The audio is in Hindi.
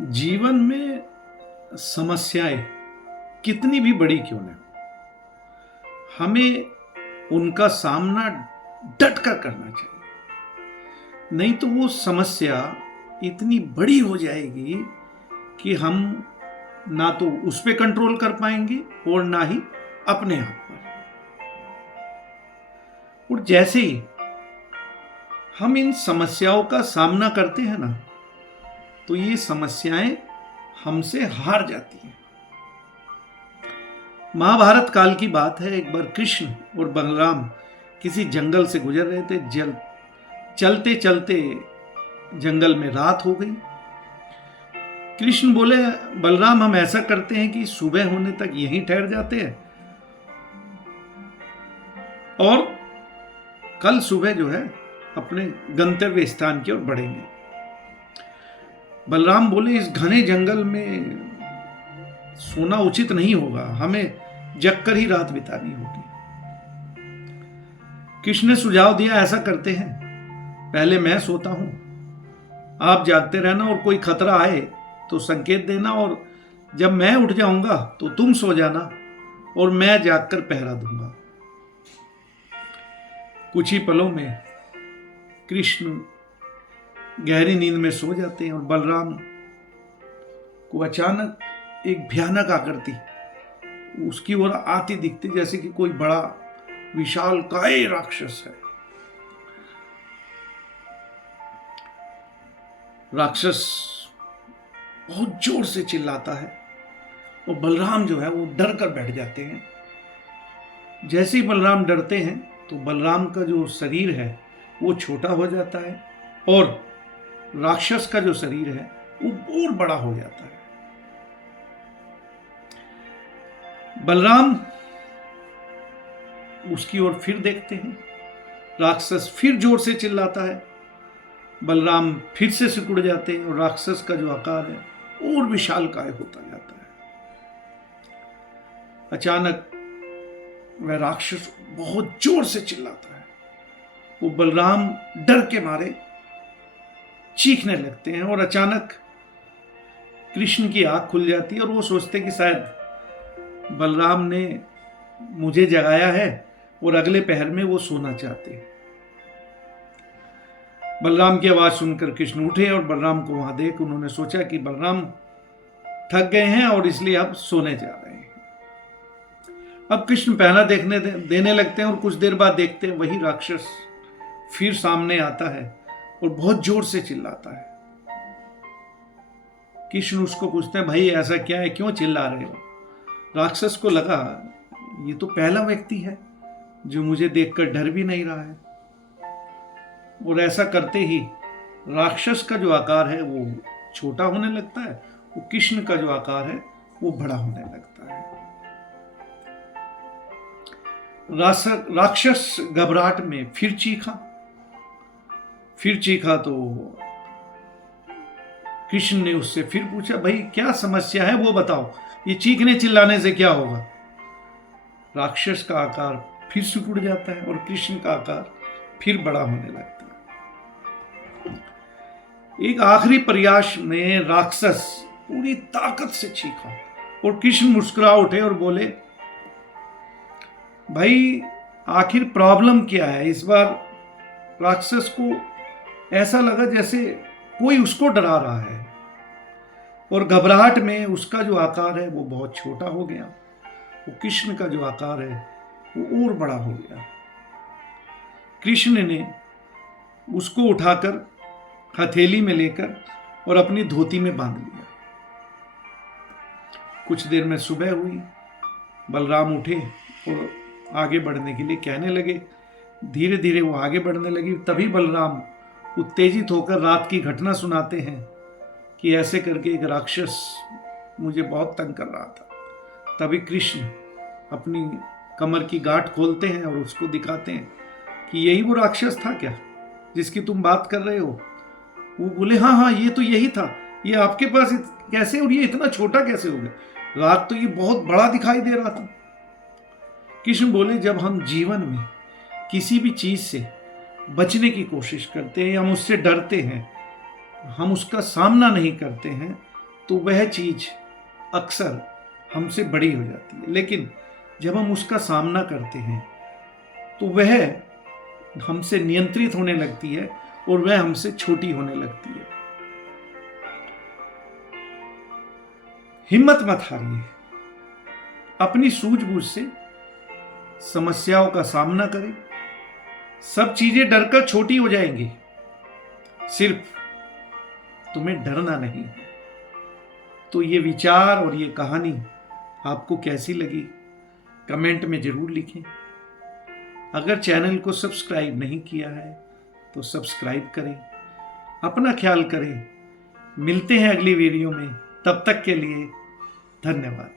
जीवन में समस्याएं कितनी भी बड़ी क्यों न हो, हमें उनका सामना डट कर करना चाहिए। नहीं तो वो समस्या इतनी बड़ी हो जाएगी कि हम ना तो उस पर कंट्रोल कर पाएंगे और ना ही अपने आप पर। और जैसे ही हम इन समस्याओं का सामना करते हैं ना, तो ये समस्याएं हमसे हार जाती हैं। महाभारत काल की बात है। एक बार कृष्ण और बलराम किसी जंगल से गुजर रहे थे। चलते चलते जंगल में रात हो गई। कृष्ण बोले, बलराम हम ऐसा करते हैं कि सुबह होने तक यहीं ठहर जाते हैं और कल सुबह जो है अपने गंतव्य स्थान की ओर बढ़ेंगे। बलराम बोले, इस घने जंगल में सोना उचित नहीं होगा, हमें जगकर ही रात बितानी होगी। कृष्ण ने सुझाव दिया, ऐसा करते हैं, पहले मैं सोता हूं, आप जागते रहना और कोई खतरा आए तो संकेत देना, और जब मैं उठ जाऊंगा तो तुम सो जाना और मैं जागकर पहरा दूंगा। कुछ ही पलों में कृष्ण गहरी नींद में सो जाते हैं और बलराम को अचानक एक भयानक आकृति उसकी ओर आती दिखती, जैसे कि कोई बड़ा विशालकाय राक्षस है। राक्षस बहुत जोर से चिल्लाता है और बलराम जो है वो डर कर बैठ जाते हैं। जैसे ही बलराम डरते हैं तो बलराम का जो शरीर है वो छोटा हो जाता है और राक्षस का जो शरीर है वो और बड़ा हो जाता है। बलराम उसकी ओर फिर देखते हैं, राक्षस फिर जोर से चिल्लाता है। बलराम फिर से सिकुड़ जाते हैं और राक्षस का जो आकार है और विशालकाय होता जाता है। अचानक वह राक्षस बहुत जोर से चिल्लाता है। वो बलराम डर के मारे चीखने लगते हैं और अचानक कृष्ण की आंख खुल जाती है और वो सोचते हैं कि शायद बलराम ने मुझे जगाया है और अगले पहर में वो सोना चाहते हैं। बलराम की आवाज सुनकर कृष्ण उठे और बलराम को वहां देख उन्होंने सोचा कि बलराम थक गए हैं और इसलिए अब सोने जा रहे हैं। अब कृष्ण पहना देने लगते हैं और कुछ देर बाद देखते हैं वही राक्षस फिर सामने आता है और बहुत जोर से चिल्लाता है। कृष्ण उसको पूछते हैं, भाई ऐसा क्या है, क्यों चिल्ला रहे हो? राक्षस को लगा ये तो पहला व्यक्ति है जो मुझे देखकर डर भी नहीं रहा है, और ऐसा करते ही राक्षस का जो आकार है वो छोटा होने लगता है, वो कृष्ण का जो आकार है वो बड़ा होने लगता है। राक्षस घबराहट में फिर चीखा तो कृष्ण ने उससे फिर पूछा, भाई क्या समस्या है वो बताओ, ये चीखने चिल्लाने से क्या होगा? राक्षस का आकार फिर सिकुड़ जाता है और कृष्ण का आकार फिर बड़ा होने लगता है। एक आखिरी प्रयास में राक्षस पूरी ताकत से चीखा और कृष्ण मुस्कुरा उठे और बोले, भाई आखिर प्रॉब्लम क्या है? इस बार राक्षस को ऐसा लगा जैसे कोई उसको डरा रहा है और घबराहट में उसका जो आकार है वो बहुत छोटा हो गया। वो कृष्ण का जो आकार है वो और बड़ा हो गया। कृष्ण ने उसको उठाकर हथेली में लेकर और अपनी धोती में बांध लिया। कुछ देर में सुबह हुई। बलराम उठे और आगे बढ़ने के लिए कहने लगे। धीरे धीरे वो आगे बढ़ने लगी। तभी बलराम उत्तेजित होकर रात की घटना सुनाते हैं कि ऐसे करके एक राक्षस मुझे बहुत तंग कर रहा था। तभी कृष्ण अपनी कमर की गांठ खोलते हैं और उसको दिखाते हैं कि यही वो राक्षस था क्या जिसकी तुम बात कर रहे हो? वो बोले, हाँ ये तो यही था। ये आपके पास कैसे, और ये इतना छोटा कैसे हो गया? रात तो ये बहुत बड़ा दिखाई दे रहा था। कृष्ण बोले, जब हम जीवन में किसी भी चीज से बचने की कोशिश करते हैं या हम उससे डरते हैं, हम उसका सामना नहीं करते हैं, तो वह चीज अक्सर हमसे बड़ी हो जाती है, लेकिन जब हम उसका सामना करते हैं तो वह हमसे नियंत्रित होने लगती है और वह हमसे छोटी होने लगती है। हिम्मत मत हारिए, अपनी सूझबूझ से समस्याओं का सामना करें। सब चीजें डरकर छोटी हो जाएंगी, सिर्फ तुम्हें डरना नहीं है। तो ये विचार और ये कहानी आपको कैसी लगी कमेंट में जरूर लिखें। अगर चैनल को सब्सक्राइब नहीं किया है तो सब्सक्राइब करें। अपना ख्याल करें। मिलते हैं अगली वीडियो में, तब तक के लिए धन्यवाद।